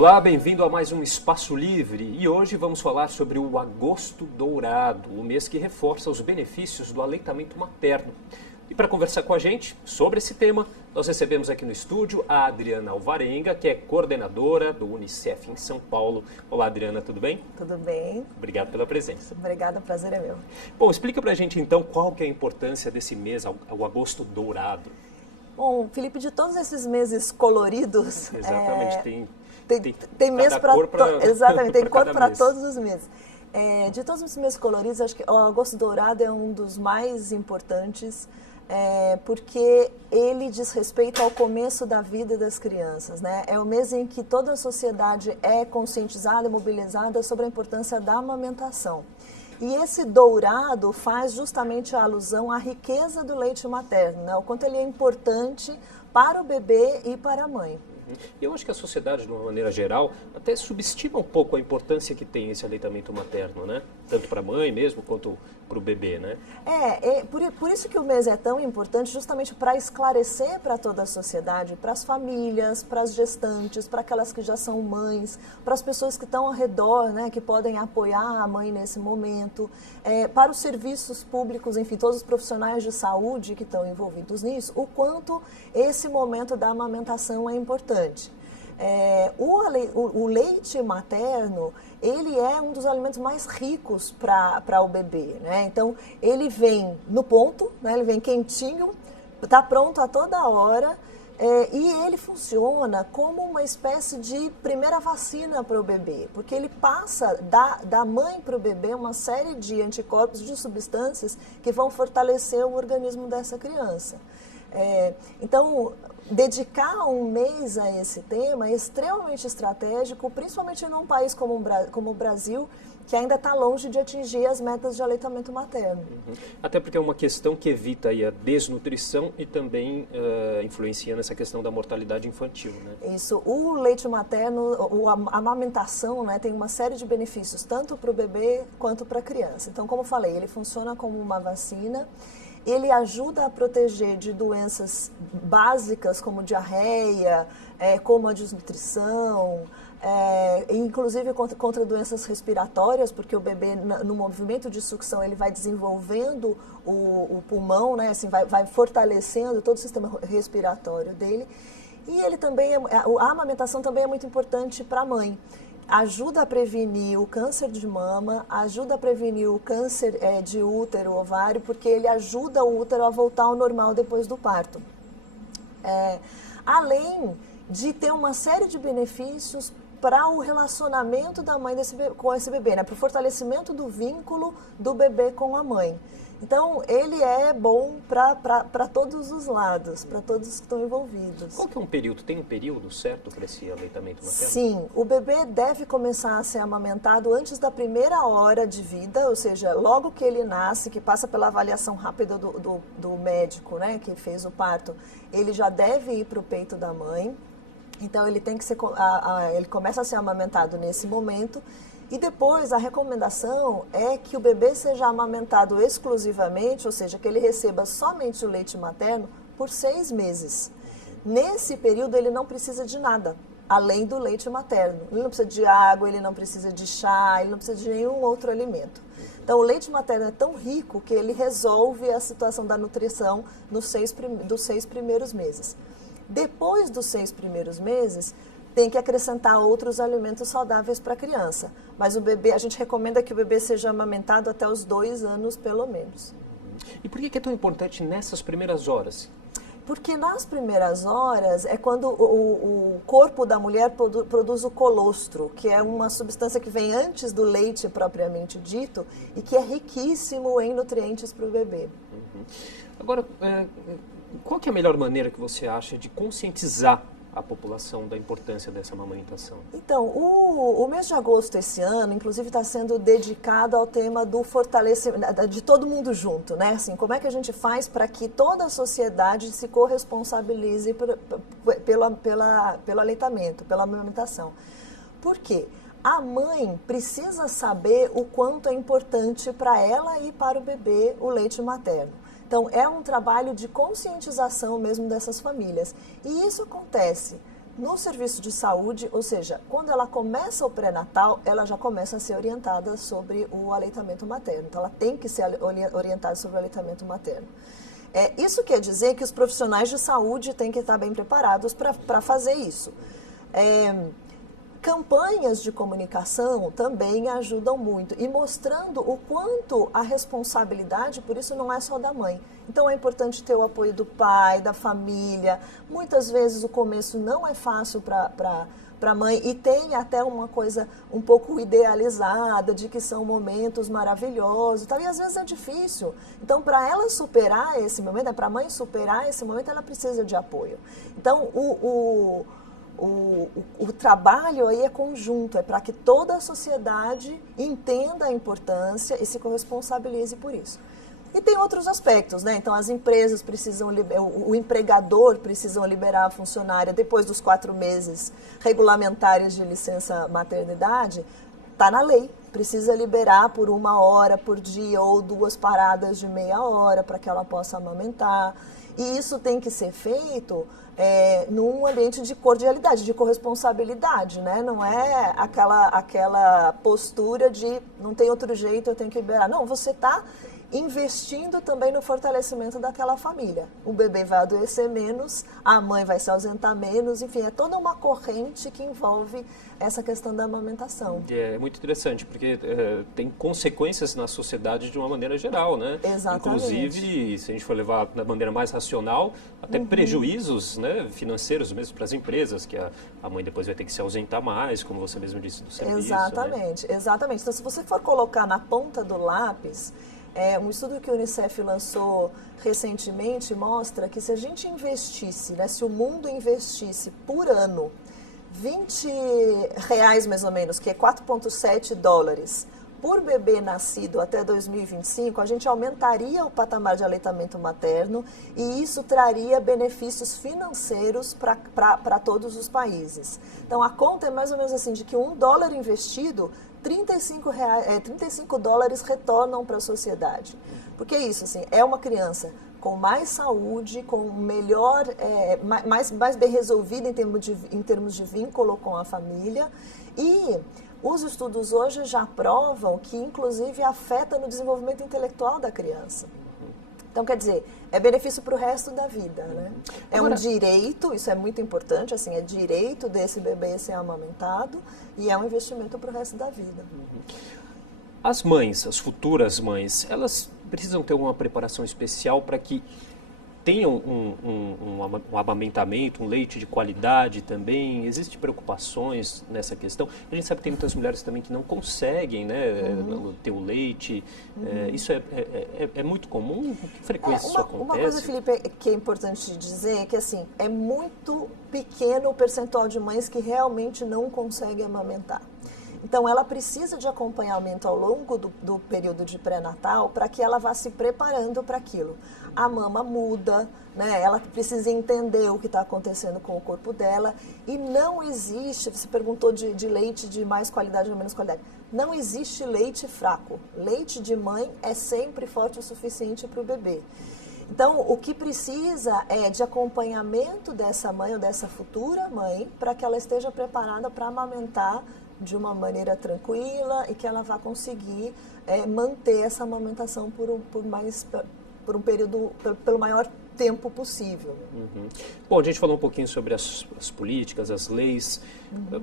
Olá, bem-vindo a mais um Espaço Livre e hoje vamos falar sobre o Agosto Dourado, o mês que reforça os benefícios do aleitamento materno. E para conversar com a gente sobre esse tema, nós recebemos aqui no estúdio a Adriana Alvarenga, que é coordenadora do Unicef em São Paulo. Olá, Adriana, tudo bem? Tudo bem. Obrigado pela presença. Obrigada, o prazer é meu. Bom, explica pra gente então qual que é a importância desse mês, o Agosto Dourado. Bom, Felipe, de todos esses meses coloridos... Exatamente, tem mês para exatamente, tem cor para todos os meses. De todos os meses coloridos, acho que o Agosto Dourado é um dos mais importantes, porque ele diz respeito ao começo da vida das crianças, né? É o mês em que toda a sociedade é conscientizada e mobilizada sobre a importância da amamentação. E esse dourado faz justamente a alusão à riqueza do leite materno, né? O quanto ele é importante para o bebê e para a mãe. E eu acho que a sociedade, de uma maneira geral, até subestima um pouco a importância que tem esse aleitamento materno, né? Tanto para a mãe mesmo, quanto para o bebê, né? Por isso que o mês é tão importante, justamente para esclarecer para toda a sociedade, para as famílias, para as gestantes, para aquelas que já são mães, para as pessoas que estão ao redor, né, que podem apoiar a mãe nesse momento, para os serviços públicos, enfim, todos os profissionais de saúde que estão envolvidos nisso, o quanto esse momento da amamentação é importante. O leite materno, ele é um dos alimentos mais ricos para o bebê, né? Então, ele vem no ponto, né? Ele vem quentinho, está pronto a toda hora, e ele funciona como uma espécie de primeira vacina para o bebê, porque ele passa da mãe para o bebê uma série de anticorpos, de substâncias que vão fortalecer o organismo dessa criança. Então, dedicar um mês a esse tema é extremamente estratégico, principalmente num país como o Brasil, que ainda está longe de atingir as metas de aleitamento materno. Até porque é uma questão que evita aí a desnutrição e também influencia nessa questão da mortalidade infantil, né? Isso. O leite materno, a amamentação, né, tem uma série de benefícios, tanto para o bebê quanto para a criança. Então, como eu falei, ele funciona como uma vacina. Ele ajuda a proteger de doenças básicas como diarreia, como a desnutrição, inclusive contra doenças respiratórias, porque o bebê, no movimento de sucção, ele vai desenvolvendo o pulmão, né? Assim, vai fortalecendo todo o sistema respiratório dele. E ele também a amamentação também é muito importante para a mãe. Ajuda a prevenir o câncer de mama, ajuda a prevenir o câncer de útero, ovário, porque ele ajuda o útero a voltar ao normal depois do parto. Além de ter uma série de benefícios para o relacionamento da mãe com esse bebê, né? Para o fortalecimento do vínculo do bebê com a mãe. Então, ele é bom para todos os lados, para todos que estão envolvidos. Qual que é um período? Tem um período certo para esse aleitamento materno? Sim, o bebê deve começar a ser amamentado antes da primeira hora de vida, ou seja, logo que ele nasce, que passa pela avaliação rápida do médico, né, que fez o parto, ele já deve ir para o peito da mãe. Então, ele tem que ser, ele começa a ser amamentado nesse momento. E depois, a recomendação é que o bebê seja amamentado exclusivamente, ou seja, que ele receba somente o leite materno por 6 meses. Nesse período, ele não precisa de nada, além do leite materno. Ele não precisa de água, ele não precisa de chá, ele não precisa de nenhum outro alimento. Então, o leite materno é tão rico que ele resolve a situação da nutrição dos 6 primeiros meses. Depois dos 6 primeiros meses, tem que acrescentar outros alimentos saudáveis para a criança. Mas o bebê, a gente recomenda que o bebê seja amamentado até os 2 anos, pelo menos. E por que é tão importante nessas primeiras horas? Porque nas primeiras horas é quando o corpo da mulher produz o colostro, que é uma substância que vem antes do leite propriamente dito e que é riquíssimo em nutrientes para o bebê. Agora, qual que é a melhor maneira que você acha de conscientizar a população da importância dessa amamentação? Então, o mês de agosto esse ano, inclusive, está sendo dedicado ao tema do fortalecimento, de todo mundo junto, né? Assim, como é que a gente faz para que toda a sociedade se corresponsabilize pelo aleitamento, pela amamentação? Por quê? A mãe precisa saber o quanto é importante para ela e para o bebê o leite materno. Então, é um trabalho de conscientização mesmo dessas famílias. E isso acontece no serviço de saúde, ou seja, quando ela começa o pré-natal, ela já começa a ser orientada sobre o aleitamento materno. Então, ela tem que ser orientada sobre o aleitamento materno. Isso quer dizer que os profissionais de saúde têm que estar bem preparados para fazer isso. Campanhas de comunicação também ajudam muito e mostrando o quanto a responsabilidade, por isso não é só da mãe. Então é importante ter o apoio do pai, da família. Muitas vezes o começo não é fácil para a mãe e tem até uma coisa um pouco idealizada de que são momentos maravilhosos e às vezes é difícil. Então para ela superar esse momento, para a mãe superar esse momento, ela precisa de apoio. Então o trabalho aí é conjunto, é para que toda a sociedade entenda a importância e se corresponsabilize por isso. E tem outros aspectos, né? Então as empresas precisam, o empregador precisa liberar a funcionária depois dos 4 meses regulamentares de licença maternidade, está na lei, precisa liberar por 1 hora por dia ou 2 paradas de meia hora para que ela possa amamentar. E isso tem que ser feito num ambiente de cordialidade, de corresponsabilidade, né? Não é aquela postura de não tem outro jeito, eu tenho que liberar. Não, você está investindo também no fortalecimento daquela família. O bebê vai adoecer menos, a mãe vai se ausentar menos, enfim, é toda uma corrente que envolve essa questão da amamentação. É muito interessante, porque tem consequências na sociedade de uma maneira geral, né? Exatamente. Inclusive, se a gente for levar da maneira mais racional, até prejuízos, né, financeiros mesmo para as empresas, que a mãe depois vai ter que se ausentar mais, como você mesmo disse, do serviço. Exatamente, né? Exatamente. Então, se você for colocar na ponta do lápis, um estudo que o Unicef lançou recentemente mostra que se a gente investisse, né, se o mundo investisse por ano R$20 mais ou menos, que é 4,7 dólares por bebê nascido até 2025, a gente aumentaria o patamar de aleitamento materno e isso traria benefícios financeiros para todos os países. Então a conta é mais ou menos assim, de que $1 investido, 35 dólares retornam para a sociedade. Porque é isso, assim, é uma criança com mais saúde, com melhor, mais bem resolvida em termos de vínculo com a família. E os estudos hoje já provam que, inclusive, afeta no desenvolvimento intelectual da criança. Então, quer dizer, é benefício para o resto da vida, né? É um direito, isso é muito importante, assim, é direito desse bebê ser amamentado e é um investimento para o resto da vida. As mães, as futuras mães, elas precisam ter uma preparação especial para que tenham um amamentamento, um leite de qualidade também? Existem preocupações nessa questão? A gente sabe que tem muitas mulheres também que não conseguem, né, ter o leite. Isso é muito comum? Com que frequência isso acontece? Uma coisa, Felipe, que é importante dizer é que assim, é muito pequeno o percentual de mães que realmente não conseguem amamentar. Então, ela precisa de acompanhamento ao longo do período de pré-natal para que ela vá se preparando para aquilo. A mama muda, né? Ela precisa entender o que está acontecendo com o corpo dela e não existe, você perguntou de leite de mais qualidade ou menos qualidade, não existe leite fraco. Leite de mãe é sempre forte o suficiente para o bebê. Então, o que precisa é de acompanhamento dessa mãe ou dessa futura mãe para que ela esteja preparada para amamentar de uma maneira tranquila e que ela vá conseguir manter essa amamentação por um período, pelo maior tempo possível. Bom, a gente falou um pouquinho sobre as políticas, as leis.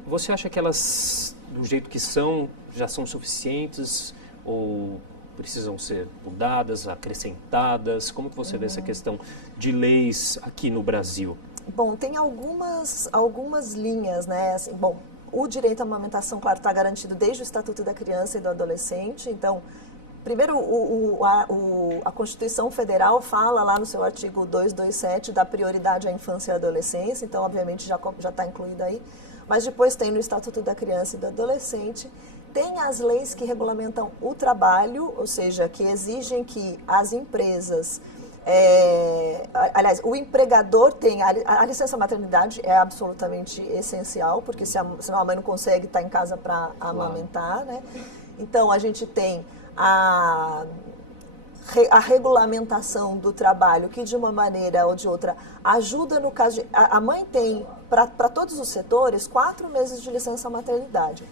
Você acha que elas, do jeito que são, já são suficientes ou precisam ser mudadas, acrescentadas? Como que você vê essa questão de leis aqui no Brasil? Bom, tem algumas linhas, né? Assim, bom, o direito à amamentação, claro, está garantido desde o Estatuto da Criança e do Adolescente. Então, primeiro, a Constituição Federal fala lá no seu artigo 227 da prioridade à infância e à adolescência. Então, obviamente, já está incluído aí. Mas depois tem no Estatuto da Criança e do Adolescente. Tem as leis que regulamentam o trabalho, ou seja, que exigem que as empresas... aliás, o empregador tem... A licença maternidade é absolutamente essencial, porque senão a mãe não consegue estar em casa para amamentar, né? Então, a gente tem a regulamentação do trabalho, que de uma maneira ou de outra ajuda no caso de... A mãe tem para todos os setores, 4 meses de licença maternidade.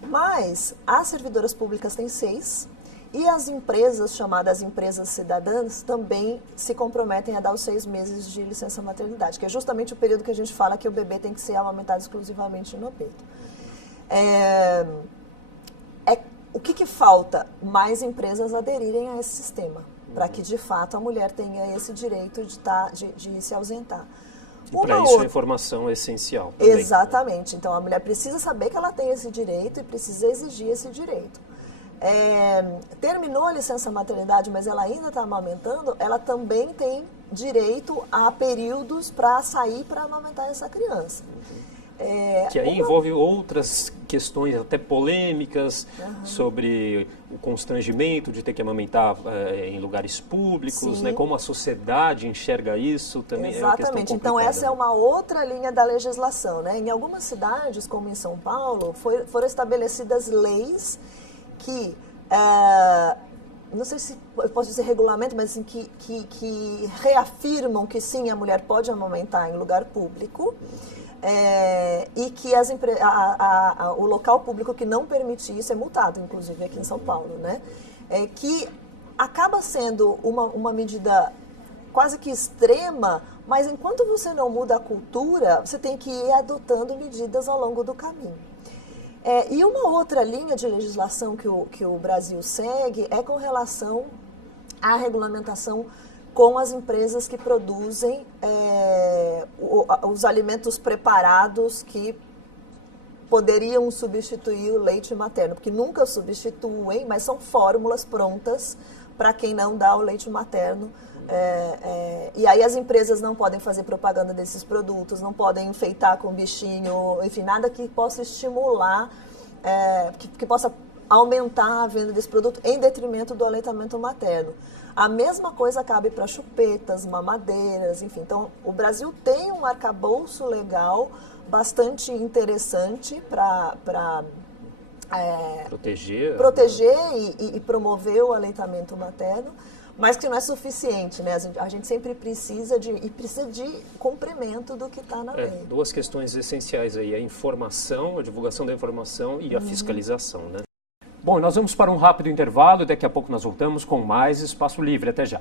Mas as servidoras públicas têm 6 e as empresas, chamadas empresas cidadãs, também se comprometem a dar os 6 meses de licença maternidade, que é justamente o período que a gente fala que o bebê tem que ser amamentado exclusivamente no peito. O que falta? Mais empresas aderirem a esse sistema, para que de fato a mulher tenha esse direito de se ausentar. E para isso a informação é essencial também. Exatamente. Então a mulher precisa saber que ela tem esse direito e precisa exigir esse direito. Terminou a licença maternidade, mas ela ainda está amamentando, ela também tem direito a períodos para sair para amamentar essa criança. Que aí envolve outras questões até polêmicas sobre o constrangimento de ter que amamentar em lugares públicos, né? Como a sociedade enxerga isso também. Exatamente. Então essa é uma outra linha da legislação, né? Em algumas cidades, como em São Paulo, foram estabelecidas leis que, não sei se eu posso dizer regulamento, mas assim, que reafirmam que sim, a mulher pode amamentar em lugar público. E que o local público que não permite isso é multado, inclusive aqui em São Paulo, né? Que acaba sendo uma medida quase que extrema, mas enquanto você não muda a cultura, você tem que ir adotando medidas ao longo do caminho. E uma outra linha de legislação que o Brasil segue é com relação à regulamentação com as empresas que produzem os alimentos preparados que poderiam substituir o leite materno, porque nunca substituem, mas são fórmulas prontas para quem não dá o leite materno. E aí as empresas não podem fazer propaganda desses produtos, não podem enfeitar com bichinho, enfim, nada que possa estimular, que possa aumentar a venda desse produto em detrimento do aleitamento materno. A mesma coisa cabe para chupetas, mamadeiras, enfim. Então, o Brasil tem um arcabouço legal bastante interessante para proteger e promover o aleitamento materno, mas que não é suficiente, né? A gente sempre precisa de cumprimento do que está na lei. 2 questões essenciais aí, a informação, a divulgação da informação e a fiscalização, né? Bom, nós vamos para um rápido intervalo e daqui a pouco nós voltamos com mais Espaço Livre. Até já.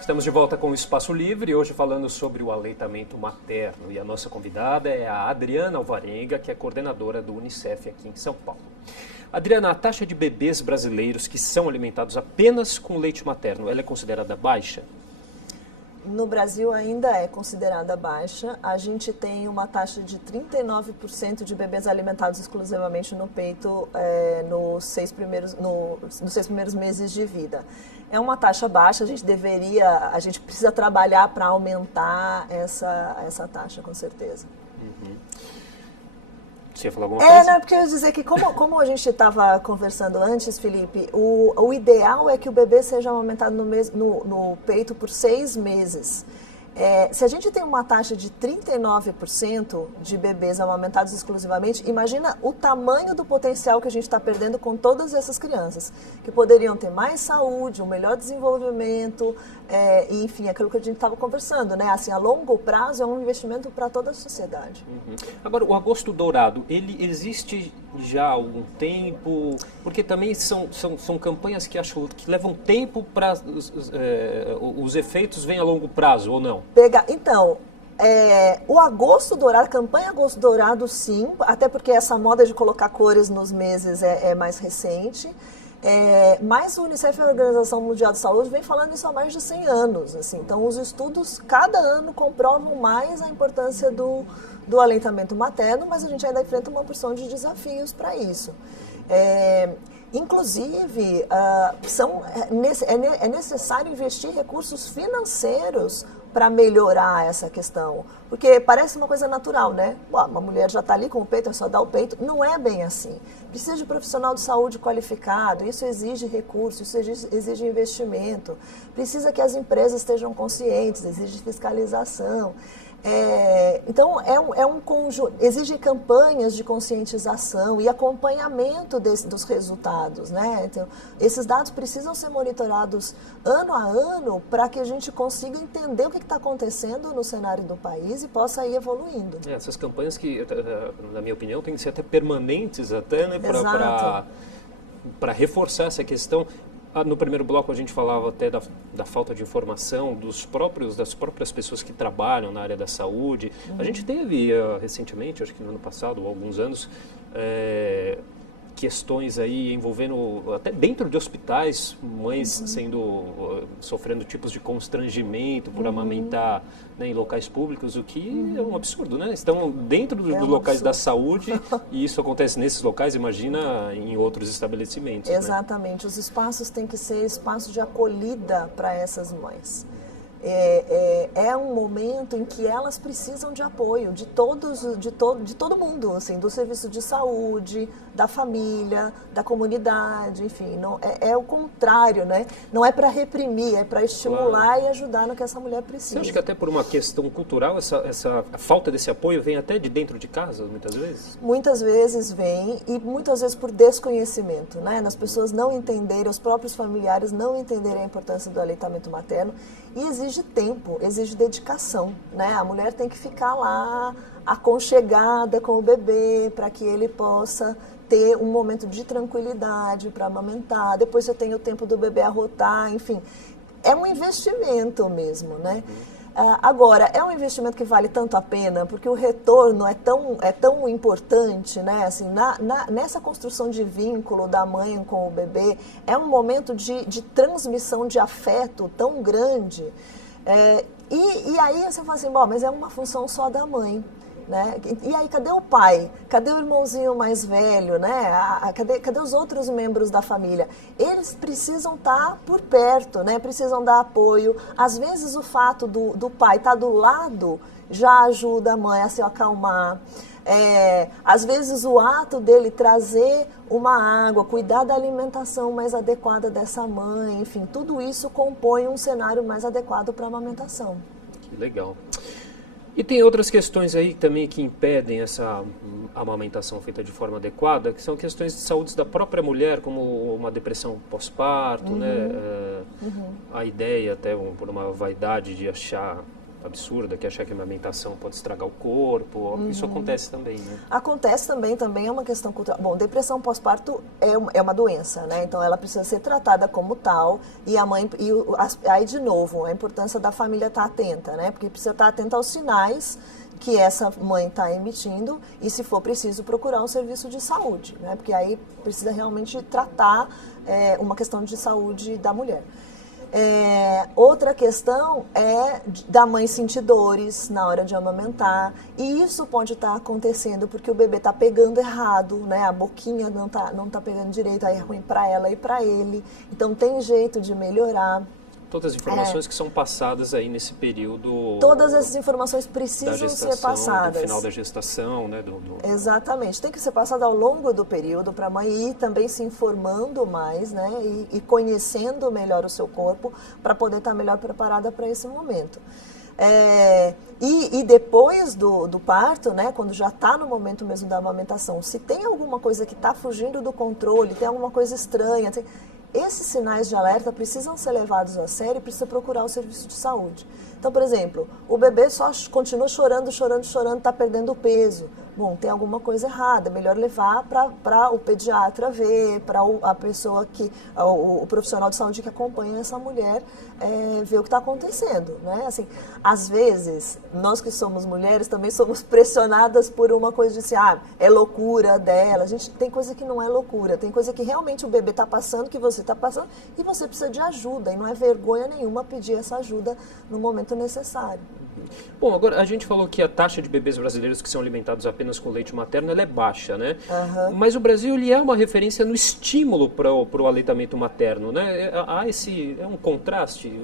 Estamos de volta com o Espaço Livre, hoje falando sobre o aleitamento materno. E a nossa convidada é a Adriana Alvarenga, que é coordenadora do Unicef aqui em São Paulo. Adriana, a taxa de bebês brasileiros que são alimentados apenas com leite materno, ela é considerada baixa? No Brasil ainda é considerada baixa. A gente tem uma taxa de 39% de bebês alimentados exclusivamente no peito nos 6 primeiros meses de vida. É uma taxa baixa, a gente precisa trabalhar para aumentar essa taxa, com certeza. Você ia falar alguma coisa? Não, porque eu ia dizer que como a gente estava conversando antes, Felipe, o ideal é que o bebê seja amamentado no peito por 6 meses. Se a gente tem uma taxa de 39% de bebês amamentados exclusivamente, imagina o tamanho do potencial que a gente está perdendo com todas essas crianças, que poderiam ter mais saúde, um melhor desenvolvimento, e, enfim, aquilo que a gente estava conversando, né? Assim, a longo prazo é um investimento para toda a sociedade. Agora, o Agosto Dourado, ele existe já há algum tempo? Porque também são campanhas que levam tempo para os efeitos vêm a longo prazo, ou não? Então, o Agosto Dourado, a campanha Agosto Dourado, sim, até porque essa moda de colocar cores nos meses é mais recente. Mas o Unicef e a Organização Mundial de Saúde vem falando isso há mais de 100 anos. Assim. Então, os estudos, cada ano, comprovam mais a importância do aleitamento materno, mas a gente ainda enfrenta uma porção de desafios para isso. Inclusive, é necessário investir recursos financeiros para melhorar essa questão. Porque parece uma coisa natural, né? Uma mulher já está ali com o peito, é só dar o peito. Não é bem assim. Precisa de profissional de saúde qualificado, isso exige recursos, isso exige investimento. Precisa que as empresas estejam conscientes, exige fiscalização. Então, é um conjunto, exige campanhas de conscientização e acompanhamento dos resultados, né? Então, esses dados precisam ser monitorados ano a ano para que a gente consiga entender o que está acontecendo no cenário do país e possa ir evoluindo. Essas campanhas que, na minha opinião, têm que ser até permanentes, até, né, para reforçar essa questão. No primeiro bloco a gente falava até da falta de informação das próprias pessoas que trabalham na área da saúde. A gente teve recentemente, acho que no ano passado, ou alguns anos, questões aí envolvendo, até dentro de hospitais, mães sofrendo tipos de constrangimento por amamentar, né, em locais públicos, o que é um absurdo, né? Estão dentro dos locais da saúde e isso acontece nesses locais, imagina em outros estabelecimentos. Exatamente, né? Os espaços têm que ser espaços de acolhida para essas mães. É um momento em que elas precisam de apoio de todo mundo, assim, do serviço de saúde, da família, da comunidade, enfim, não, é o contrário, né? Não é para reprimir, é para estimular e ajudar no que essa mulher precisa. Você acha que até por uma questão cultural, a falta desse apoio vem até de dentro de casa, muitas vezes? Muitas vezes vem, e muitas vezes por desconhecimento, né? As pessoas não entenderem, os próprios familiares não entenderem a importância do aleitamento materno, e exige tempo, exige dedicação, né? A mulher tem que ficar lá aconchegada com o bebê para que ele possa ter um momento de tranquilidade para amamentar. Depois você tem o tempo do bebê arrotar, enfim. É um investimento mesmo, né? Agora, é um investimento que vale tanto a pena, porque o retorno é tão importante, né? Assim, nessa construção de vínculo da mãe com o bebê, é um momento de transmissão de afeto tão grande. E aí você fala assim, bom, mas é uma função só da mãe. Né? E aí, cadê o pai? Cadê o irmãozinho mais velho? Né? Cadê os outros membros da família? Eles precisam estar por perto, né? Precisam dar apoio. Às vezes o fato do pai estar do lado já ajuda a mãe a se acalmar. Às vezes o ato dele trazer uma água, cuidar da alimentação mais adequada dessa mãe, enfim, tudo isso compõe um cenário mais adequado para a amamentação. Que legal. E tem outras questões aí também que impedem essa amamentação feita de forma adequada, que são questões de saúde da própria mulher, como uma depressão pós-parto, né? A ideia, até por uma vaidade de achar absurda, que achar que a amamentação pode estragar o corpo. Isso acontece também, né? Acontece também é uma questão cultural. Bom, depressão pós-parto é uma doença, né? Então ela precisa ser tratada como tal, e a mãe, aí de novo, a importância da família estar atenta, né? Porque precisa estar atenta aos sinais que essa mãe está emitindo e, se for preciso, procurar um serviço de saúde, né? Porque aí precisa realmente tratar uma questão de saúde da mulher. Outra questão é da mãe sentir dores na hora de amamentar, e isso pode estar acontecendo porque o bebê está pegando errado, né? A boquinha não tá pegando direito, aí é ruim para ela e para ele, então tem jeito de melhorar. Todas as informações que são passadas aí nesse período. Todas essas informações precisam ser passadas. Do final da gestação, né? Exatamente. Tem que ser passada ao longo do período para a mãe ir também se informando mais, né? E conhecendo melhor o seu corpo para poder estar melhor preparada para esse momento. E depois do parto, né, quando já está no momento mesmo da amamentação, se tem alguma coisa que está fugindo do controle, tem alguma coisa estranha, esses sinais de alerta precisam ser levados a sério e precisa procurar o serviço de saúde. Então, por exemplo, o bebê só continua chorando, está perdendo peso. Bom, tem alguma coisa errada, é melhor levar para o pediatra ver, para a pessoa o profissional de saúde que acompanha essa mulher ver o que está acontecendo, né? Assim, às vezes, nós que somos mulheres também somos pressionadas por uma coisa de assim, é loucura dela. A gente tem coisa que não é loucura, tem coisa que realmente o bebê está passando, que você está passando, e você precisa de ajuda, e não é vergonha nenhuma pedir essa ajuda no momento necessário. Bom, agora a gente falou que a taxa de bebês brasileiros que são alimentados apenas com leite materno ela é baixa, né? Mas o Brasil ele é uma referência no estímulo para o aleitamento materno, né? Há é um contraste.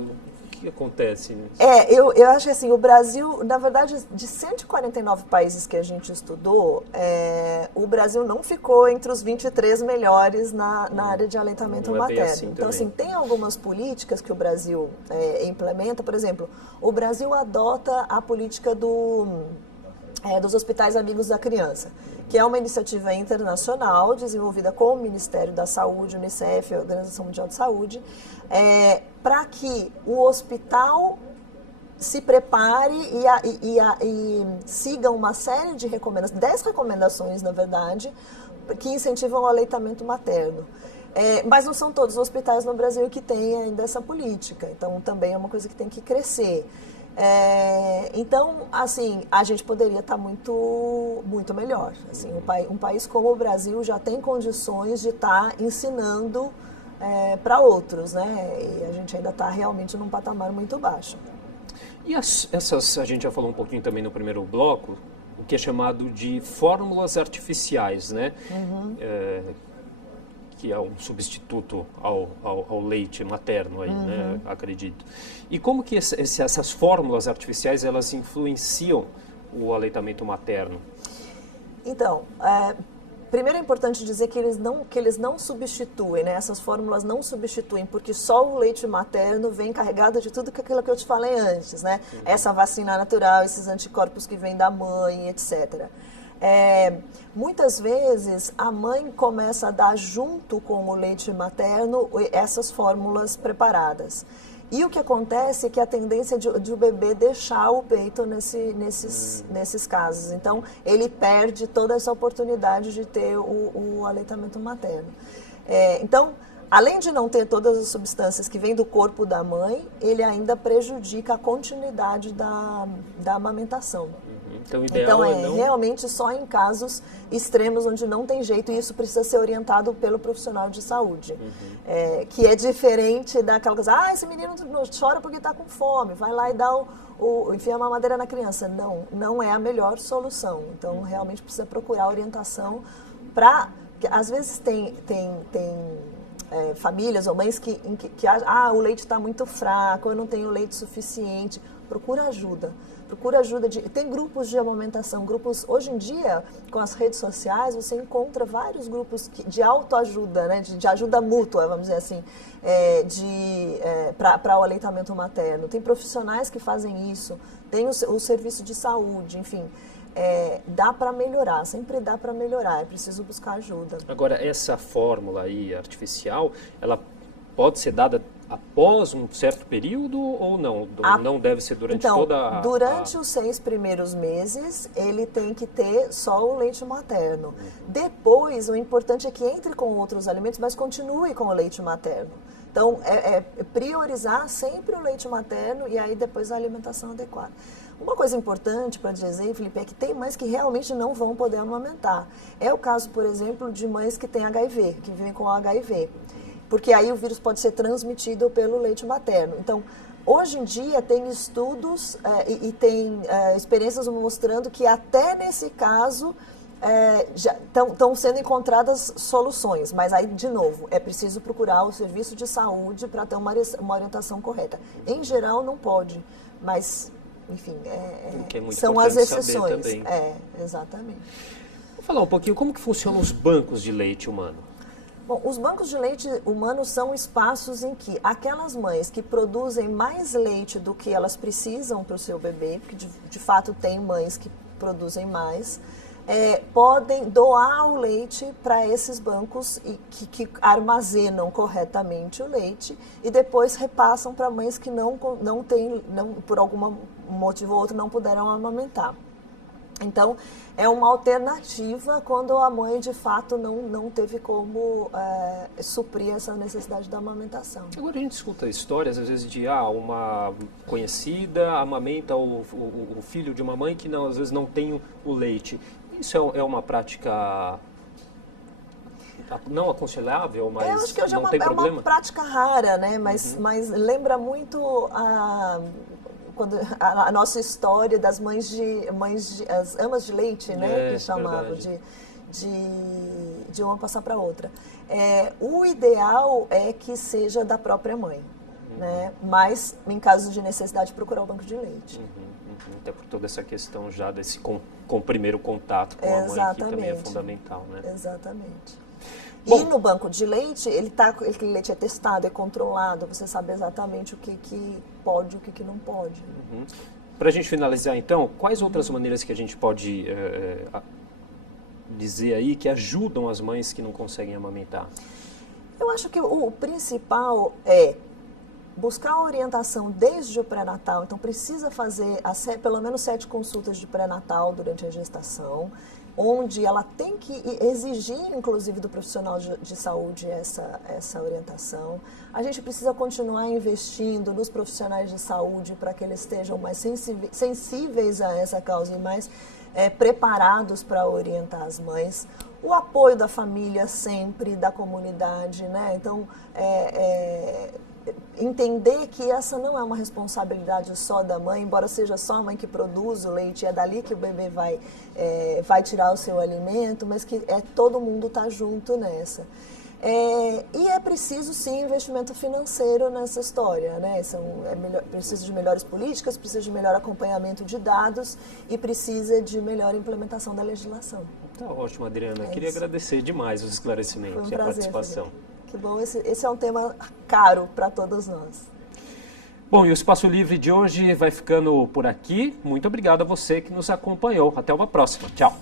que acontece nisso? Eu acho que assim, o Brasil, na verdade, de 149 países que a gente estudou, o Brasil não ficou entre os 23 melhores na área de aleitamento materno. Assim então, assim, tem algumas políticas que o Brasil implementa. Por exemplo, o Brasil adota a política dos Hospitais Amigos da Criança, que é uma iniciativa internacional desenvolvida com o Ministério da Saúde, Unicef, a Organização Mundial de Saúde, para que o hospital se prepare e siga uma série de recomendações, 10 recomendações, na verdade, que incentivam o aleitamento materno. Mas não são todos os hospitais no Brasil que têm ainda essa política, então também é uma coisa que tem que crescer. Então, assim, a gente poderia estar muito, muito melhor. Assim, um país como o Brasil já tem condições de estar ensinando para outros, né? E a gente ainda está realmente num patamar muito baixo. E essas, a gente já falou um pouquinho também no primeiro bloco, o que é chamado de fórmulas artificiais, né? Que é um substituto ao leite materno, aí, né, acredito. E como que essas fórmulas artificiais, elas influenciam o aleitamento materno? Então, primeiro é importante dizer que eles não substituem, né? Essas fórmulas não substituem, porque só o leite materno vem carregado de tudo aquilo que eu te falei antes, né? Essa vacina natural, esses anticorpos que vêm da mãe, etc. Muitas vezes a mãe começa a dar junto com o leite materno essas fórmulas preparadas. E o que acontece é que a tendência de o bebê deixar o peito nesses casos. Então, ele perde toda essa oportunidade de ter o aleitamento materno. Então, além de não ter todas as substâncias que vêm do corpo da mãe, ele ainda prejudica a continuidade da amamentação. Então, o ideal é realmente só em casos extremos onde não tem jeito, e isso precisa ser orientado pelo profissional de saúde. Que é diferente daquela coisa, esse menino chora porque está com fome, vai lá e dá enfia a mamadeira na criança. Não é a melhor solução. Então, realmente precisa procurar orientação para... Às vezes tem famílias ou mães que o leite está muito fraco, eu não tenho leite suficiente. Procura ajuda. Tem grupos de amamentação, hoje em dia, com as redes sociais, você encontra vários grupos de autoajuda, né, de ajuda mútua, vamos dizer assim, para o aleitamento materno. Tem profissionais que fazem isso, tem o serviço de saúde, enfim. Dá para melhorar, sempre dá para melhorar, é preciso buscar ajuda. Agora, essa fórmula aí artificial, ela pode ser dada após um certo período ou não? Não deve ser durante toda durante os 6 primeiros meses, ele tem que ter só o leite materno. Depois, o importante é que entre com outros alimentos, mas continue com o leite materno. Então, priorizar sempre o leite materno e aí depois a alimentação adequada. Uma coisa importante para dizer, Felipe, é que tem mães que realmente não vão poder amamentar. É o caso, por exemplo, de mães que têm HIV, que vivem com HIV. Porque aí o vírus pode ser transmitido pelo leite materno. Então, hoje em dia tem estudos e tem experiências mostrando que até nesse caso já estão sendo encontradas soluções. Mas aí, de novo, é preciso procurar o serviço de saúde para ter uma orientação correta. Em geral, não pode, mas, enfim, são as exceções. Exatamente. Vou falar um pouquinho como que funcionam os bancos de leite humano. Bom, os bancos de leite humanos são espaços em que aquelas mães que produzem mais leite do que elas precisam para o seu bebê, porque de fato tem mães que produzem mais, podem doar o leite para esses bancos que armazenam corretamente o leite e depois repassam para mães que por algum motivo ou outro, não puderam amamentar. Então, é uma alternativa quando a mãe, de fato, não teve como suprir essa necessidade da amamentação. Agora a gente escuta histórias, às vezes, de uma conhecida amamenta o filho de uma mãe que, às vezes, não tem o leite. Isso é uma prática não aconselhável, mas eu acho que hoje não tem problema? É uma prática rara, né? Mas lembra muito a nossa história das as amas de leite, né, que chamavam de uma passar para outra. O ideal é que seja da própria mãe, né? Mas, em casos de necessidade, procurar o banco de leite. Até por toda essa questão já desse com o primeiro contato com a mãe, que também é fundamental, né? Exatamente. Bom, e no banco de leite, aquele leite é testado, é controlado, você sabe exatamente o que pode e o que não pode. Para a gente finalizar, então, quais outras maneiras que a gente pode dizer aí que ajudam as mães que não conseguem amamentar? Eu acho que o principal é buscar orientação desde o pré-natal. Então, precisa fazer pelo menos 7 consultas de pré-natal durante a gestação, onde ela tem que exigir, inclusive, do profissional de saúde essa orientação. A gente precisa continuar investindo nos profissionais de saúde para que eles estejam mais sensíveis a essa causa e mais preparados para orientar as mães. O apoio da família sempre, da comunidade, né? Então, entender que essa não é uma responsabilidade só da mãe, embora seja só a mãe que produz o leite, é dali que o bebê vai tirar o seu alimento, mas que todo mundo está junto nessa. E é preciso, sim, investimento financeiro nessa história, né? Precisa de melhores políticas, precisa de melhor acompanhamento de dados e precisa de melhor implementação da legislação. Tá ótimo, Adriana. Queria agradecer demais os esclarecimentos e a participação. Felipe. Que bom, esse é um tema caro para todos nós. Bom, e o Espaço Livre de hoje vai ficando por aqui. Muito obrigado a você que nos acompanhou. Até uma próxima. Tchau.